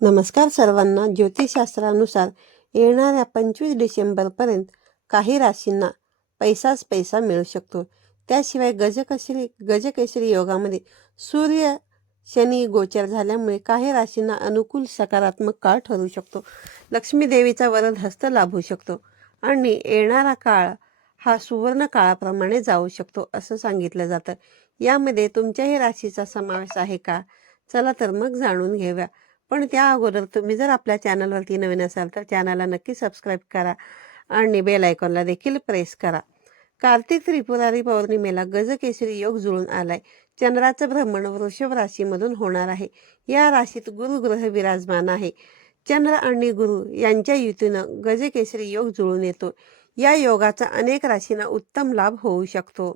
नमस्कार सर्वांना. ज्योतिषशास्त्रानुसार येणाऱ्या पंचवीस डिसेंबरपर्यंत काही राशींना पैसाच पैसा मिळू शकतो. त्याशिवाय गजकेसरी गजकेसरी योगामध्ये सूर्य शनी गोचर झाल्यामुळे काही राशींना अनुकूल सकारात्मक काळ ठरू शकतो. लक्ष्मी देवीचा वरद हस्त लाभू शकतो आणि येणारा काळ हा सुवर्ण काळाप्रमाणे जाऊ शकतो असं सांगितलं जातं. यामध्ये तुमच्याही राशीचा समावेश आहे का? चला तर मग जाणून घेऊया. पण त्या अगोदर तुम्ही जर आपल्या चॅनलवरती नवीन असाल तर चॅनलला नक्की सबस्क्राईब करा आणि बेल आयकॉनला देखील प्रेस करा. कार्तिक त्रिपुरारी पौर्णिमेला गजकेसरी योग जुळून आलाय. चंद्राचं भ्रमण वृषभ राशीमधून होणार आहे. या राशीत गुरु ग्रह विराजमान आहे. चंद्र आणि गुरु यांच्या युतीनं गजकेसरी योग जुळून येतो या योगाचा अनेक राशींना उत्तम लाभ होऊ शकतो.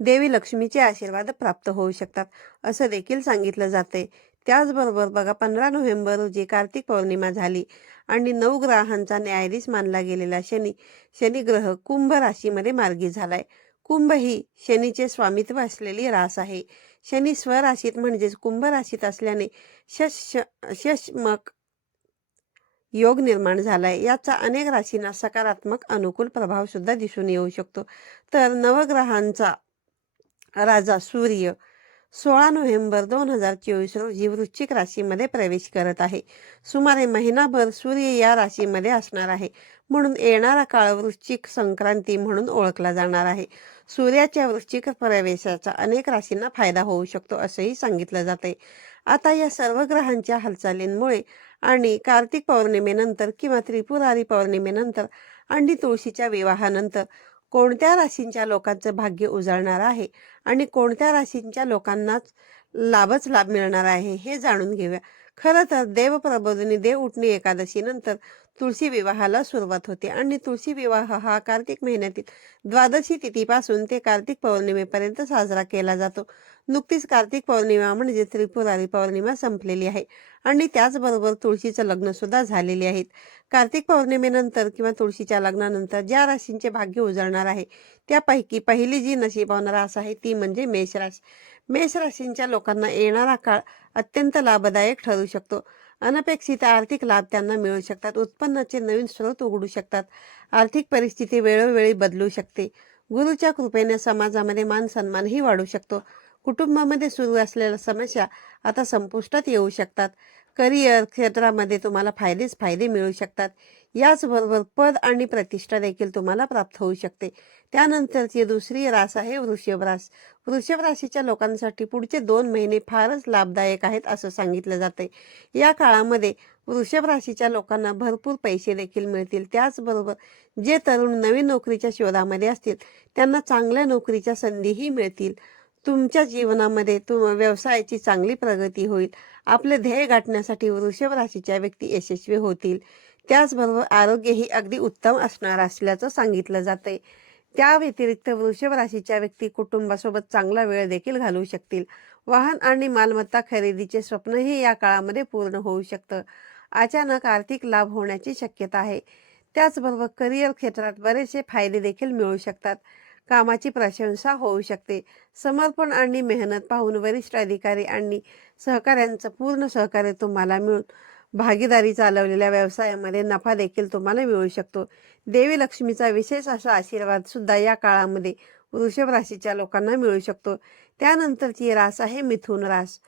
देवी लक्ष्मीचे आशीर्वाद प्राप्त होऊ शकतात असं देखील सांगितलं जाते त्याचबरोबर बघा पंधरा नोव्हेंबर रोजी कार्तिक पौर्णिमा झाली आणि नऊ ग्रहांचा न्यायाधीश मानला गेलेला शनी शनिग्रह कुंभ राशीमध्ये मार्गी झालाय. कुंभ ही शनीचे स्वामित्व असलेली रास आहे. शनी स्वराशीत म्हणजेच कुंभ राशीत असल्याने शश शशमक योग निर्माण झालाय. याचा अनेक राशींना सकारात्मक अनुकूल प्रभाव सुद्धा दिसून येऊ शकतो. तर नवग्रहांचा राजा सूर्य सोळा नोव्हेंबर दोन हजार चोवीस रोजी वृश्चिक राशीमध्ये प्रवेश करत आहे. सुमारे महिनाभर सूर्य या राशीमध्ये असणार आहे. म्हणून येणारा काळ वृश्चिक संक्रांती म्हणून ओळखला जाणार आहे. सूर्याच्या वृश्चिक प्रवेशाचा अनेक राशींना फायदा होऊ शकतो असंही सांगितलं जाते आता या सर्व ग्रहांच्या हालचालींमुळे आणि कार्तिक पौर्णिमेनंतर किंवा त्रिपुरारी पौर्णिमेनंतर आणि तुळशीच्या विवाहानंतर कोणत्या राशींच्या लोकांचं भाग्य उजळणार आहे आणि कोणत्या राशींच्या लोकांनाच लाभच लाभ मिळणार आहे हे जाणून घेऊया. खरं तर देवप्रबोधिनी देव उठणी एकादशीनंतर तुळशी विवाहाला सुरुवात होते आणि तुळशी विवाह हा कार्तिक महिन्यातील द्वादशी तिथीपासून ते कार्तिक पौर्णिमेपर्यंत साजरा केला जातो. नुकतीच कार्तिक पौर्णिमा म्हणजे त्रिपुरारी पौर्णिमा संपलेली आहे आणि त्याचबरोबर तुळशीचं लग्न सुद्धा झालेले आहेत. कार्तिक पौर्णिमेनंतर किंवा तुळशीच्या लग्नानंतर ज्या राशींचे भाग्य उजळणार आहे त्यापैकी पहिली जी नशिबावणार रास आहे ती म्हणजे मेष राशी मेष राशींच्या लोकांना येणारा काळ अत्यंत लाभदायक ठरू शकतो. अनपेक्षित आर्थिक लाभ त्यांना मिळू शकतात. उत्पन्नाचे नवीन स्रोत उघडू शकतात. आर्थिक परिस्थिती वेळोवेळी बदलू शकते. गुरुच्या कृपेने समाजामध्ये मान सन्मानही वाढू शकतो. कुटुंबामध्ये सुरू असलेल्या समस्या आता संपुष्टात येऊ शकतात. करिअर क्षेत्रामध्ये तुम्हाला फायदेच फायदे मिळू शकतात. याचबरोबर पद आणि प्रतिष्ठा देखील तुम्हाला प्राप्त होऊ शकते. त्यानंतरची दुसरी रास आहे वृषभ रास. वृषभ राशीच्या लोकांसाठी पुढचे दोन महिने फारच लाभदायक आहेत असं सांगितलं जाते या काळामध्ये वृषभ राशीच्या लोकांना भरपूर पैसे देखील मिळतील. त्याचबरोबर जे तरुण नवीन नोकरीच्या शोधामध्ये असतील त्यांना चांगल्या नोकरीच्या संधीही मिळतील. तुमच्या जीवनामध्ये तुम व्यवसायाची चांगली प्रगती होईल. आपले ध्येय गाठण्यासाठी वृषभ राशीच्या व्यक्ती यशस्वी होतील. त्याचबरोबर आरोग्यही अगदी उत्तम असणार असल्याचं सांगितलं जाते त्या व्यतिरिक्त वृषभ राशीच्या व्यक्ती कुटुंबासोबत चांगला वेळ देखील घालवू शकतील. वाहन आणि मालमत्ता खरेदीचे स्वप्नही या काळामध्ये पूर्ण होऊ शकतं. अचानक आर्थिक लाभ होण्याची शक्यता आहे. त्याचबरोबर करिअर क्षेत्रात बरेचसे फायदे देखील मिळू शकतात. कामाची प्रशंसा होऊ शकते. समर्पण आणि मेहनत पाहून वरिष्ठ अधिकारी आणि सहकाऱ्यांचं पूर्ण सहकार्य तुम्हाला मिळून भागीदारी चालवलेल्या व्यवसायामध्ये नफा देखील तुम्हाला मिळू शकतो. देवी लक्ष्मीचा विशेष असा आशीर्वाद सुद्धा या काळामध्ये वृषभ राशीच्या लोकांना मिळू शकतो. त्यानंतरची रास आहे मिथुन रास.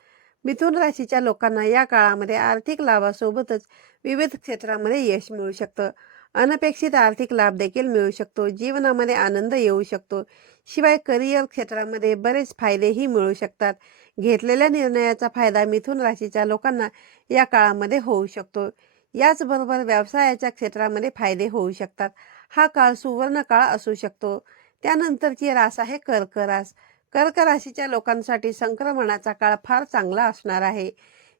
मिथुन राशीच्या लोकांना या काळामध्ये आर्थिक लाभासोबतच विविध क्षेत्रामध्ये यश मिळू शकतं. अनपेक्षित आर्थिक लाभ देखील मिळू शकतो जीवनामध्ये आनंद येऊ शकतो. शिवाय करिअर क्षेत्रामध्ये बरेच फायदेही मिळू शकतात. घेतलेल्या निर्णयाचा फायदा मिथुन राशीच्या लोकांना या काळामध्ये होऊ शकतो. याचबरोबर व्यवसायाच्या क्षेत्रामध्ये फायदे होऊ शकतात. हा काळ सुवर्ण काळ असू शकतो. त्यानंतरची रास आहे कर्क रास कर्क राशीच्या लोकांसाठी संक्रमणाचा काळ फार चांगला असणार आहे.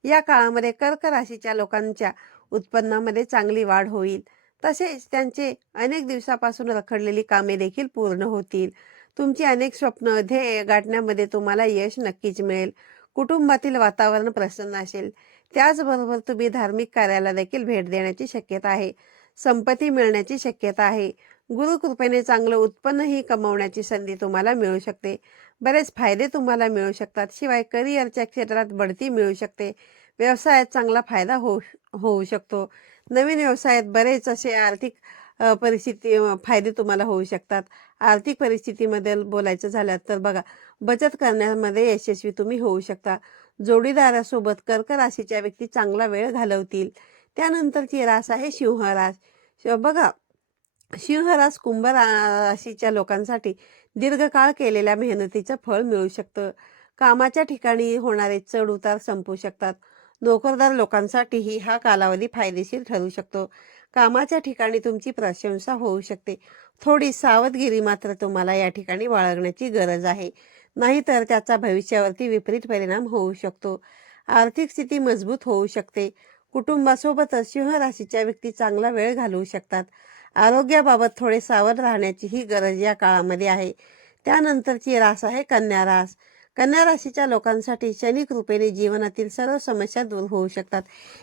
या काळामध्ये कर्क राशीच्या लोकांच्या उत्पन्नामध्ये चांगली वाढ होईल. तसेच त्यांचे अनेक दिवसापासून रखडलेली कामे देखील पूर्ण होतील. तुमची अनेक स्वप्न ध्येय गाठण्यामध्ये तुम्हाला यश नक्कीच मिळेल. कुटुंबातील वातावरण प्रसन्न असेल. त्याचबरोबर तुम्ही धार्मिक कार्याला देखील भेट देण्याची शक्यता आहे. संपत्ती मिळण्याची शक्यता आहे. गुरुकृपेने चांगलं उत्पन्नही कमवण्याची संधी तुम्हाला मिळू शकते. बरेच फायदे तुम्हाला मिळू शकतात. शिवाय करिअरच्या क्षेत्रात बढती मिळू शकते. व्यवसायात चांगला फायदा होऊ होऊ शकतो. नवीन व्यवसायात बरेच असे आर्थिक परिस्थिती फायदे तुम्हाला होऊ शकतात. आर्थिक परिस्थितीमध्ये बोलायचं झालं तर बघा बचत करण्यामध्ये यशस्वी तुम्ही होऊ शकता. जोडीदारासोबत कर्क राशीच्या व्यक्ती चांगला वेळ घालवतील. त्यानंतरची रास आहे सिंहरास. श- बघा सिंहरास कुंभ राशीच्या लोकांसाठी दीर्घकाळ केलेल्या मेहनतीचं फळ मिळू शकतं. कामाच्या ठिकाणी होणारे चढ उतार संपू शकतात. नोकरदार लोकांसाठीही हा कालावधी फायदेशीर ठरू शकतो. कामाच्या ठिकाणी तुमची प्रशंसा होऊ शकते. थोडी सावधगिरी मात्र तुम्हाला या ठिकाणी बाळगण्याची गरज आहे. नाहीतर त्याचा भविष्यावरती विपरीत परिणाम होऊ शकतो. आर्थिक स्थिती मजबूत होऊ शकते. कुटुंबासोबतच सिंह राशीच्या व्यक्ती चांगला वेळ घालवू शकतात. आरोग्याबाबत थोडे सावध राहण्याची ही गरज या काळामध्ये आहे. त्यानंतरची रास आहे कन्या रास. कन्या राशीच्या लोकांसाठी क्षणिक रूपेने जीवनातील सर्व समस्या दूर होऊ शकतात.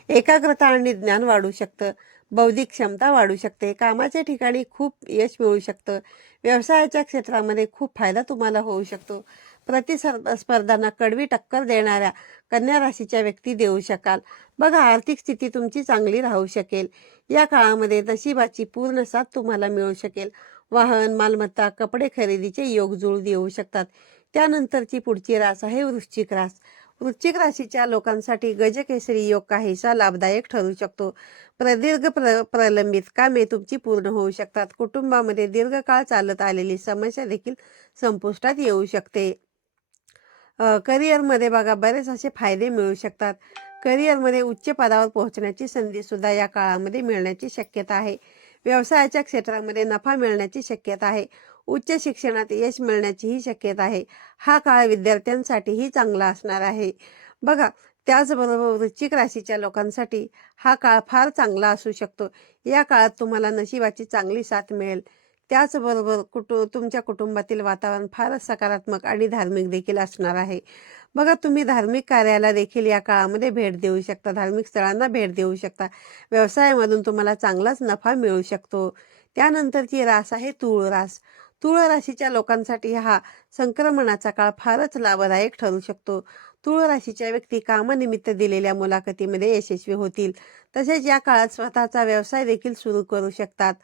एकाग्रता आणि ज्ञान वाढू शकतं. बौद्धिक क्षमता वाढू शकते. कामाच्या ठिकाणी खूप यश मिळू शकतं. व्यवसायाच्या क्षेत्रामध्ये खूप फायदा तुम्हाला होऊ शकतो. प्रतिस्पर्धांना कडवी टक्कर देणाऱ्या कन्या राशीच्या व्यक्ती देऊ शकाल. बघा आर्थिक स्थिती तुमची चांगली राहू शकेल. या काळामध्ये नशिबाची पूर्ण साथ तुम्हाला मिळू शकेल. वाहन मालमत्ता कपडे खरेदीचे योग जुळून देऊ शकतात. त्यानंतरची पुढची रास आहे वृश्चिक रास. वृश्चिक राशीच्या लोकांसाठी गजकेसरी योग काहीसा लाभदायक ठरू शकतो. प्रदीर्घ प्र प्रलंबित कामे तुमची पूर्ण होऊ शकतात. कुटुंबामध्ये दीर्घकाळ चालत आलेली समस्या देखील संपुष्टात येऊ शकते. करिअरमध्ये बघा बरेच असे फायदे मिळू शकतात. करिअरमध्ये उच्च पदावर पोहोचण्याची संधी सुद्धा या काळामध्ये मिळण्याची शक्यता आहे. व्यवसायाच्या क्षेत्रामध्ये नफा मिळण्याची शक्यता आहे. उच्च शिक्षणात यश मिळण्याचीही शक्यता आहे. हा काळ विद्यार्थ्यांसाठीही चांगला असणार आहे. बघा त्याचबरोबर वृश्चिक राशीच्या लोकांसाठी हा काळ फार चांगला असू शकतो. या काळात तुम्हाला नशिबाची चांगली साथ मिळेल. त्याचबरोबर कुटु तुमच्या कुटुंबातील वातावरण फारच सकारात्मक आणि धार्मिक देखील असणार आहे. बघा तुम्ही धार्मिक कार्याला देखील या काळामध्ये भेट देऊ शकता. धार्मिक स्थळांना भेट देऊ शकता. व्यवसायामधून तुम्हाला चांगलाच नफा मिळू शकतो. त्यानंतरची रास आहे तूळ रास तुळ राशीच्या लोकांसाठी हा संक्रमणाचा काळ फारच लाभदायक ठरू शकतो. तुळ राशीच्या व्यक्ती कामानिमित्त दिलेल्या मुलाखतीमध्ये यशस्वी होतील. तसेच या काळात स्वतःचा व्यवसाय देखील सुरू करू शकतात.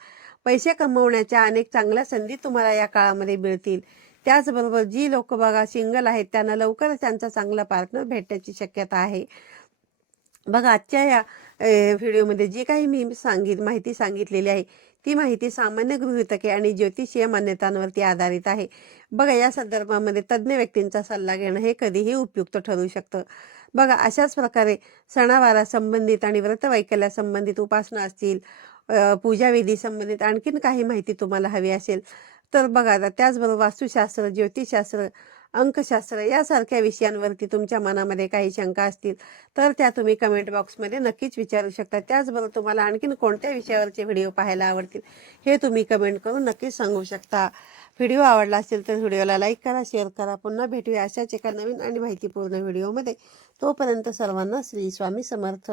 पैसे कमवण्याच्या अनेक चांगल्या संधी तुम्हाला या काळामध्ये मिळतील. त्याचबरोबर जी लोक बघा सिंगल आहेत त्यांना लवकरच त्यांचा चांगला पार्टनर भेटण्याची शक्यता आहे. बघा आजच्या या व्हिडिओमध्ये जी काही मी सांगित माहिती सांगितलेली आहे ती माहिती सामान्य गृहितके आणि ज्योतिषीय मान्यतांवरती आधारित आहे. बघा या संदर्भामध्ये तज्ज्ञ व्यक्तींचा सल्ला घेणं हे कधीही उपयुक्त ठरू शकतं. बघा अशाच प्रकारे सणावारा संबंधित आणि व्रतवैकल्यासंबंधित उपासना असतील पूजाविधी संबंधित आणखीन काही माहिती तुम्हाला हवी असेल तर बघा त्याचबरोबर वास्तुशास्त्र ज्योतिषशास्त्र अंकशास्त्र यासारख्या विषयांवरती तुमच्या मनामध्ये काही शंका असतील तर त्या तुम्ही कमेंट बॉक्समध्ये नक्कीच विचारू शकता. त्याचबरोबर तुम्हाला आणखीन कोणत्या विषयावरचे व्हिडिओ पाहायला आवडतील हे तुम्ही कमेंट करून नक्कीच सांगू शकता. व्हिडिओ आवडला असेल तर व्हिडिओला लाईक करा शेअर करा. पुन्हा भेटूया अशाच एका नवीन आणि माहितीपूर्ण व्हिडिओमध्ये तोपर्यंत सर्वांना श्री स्वामी समर्थ.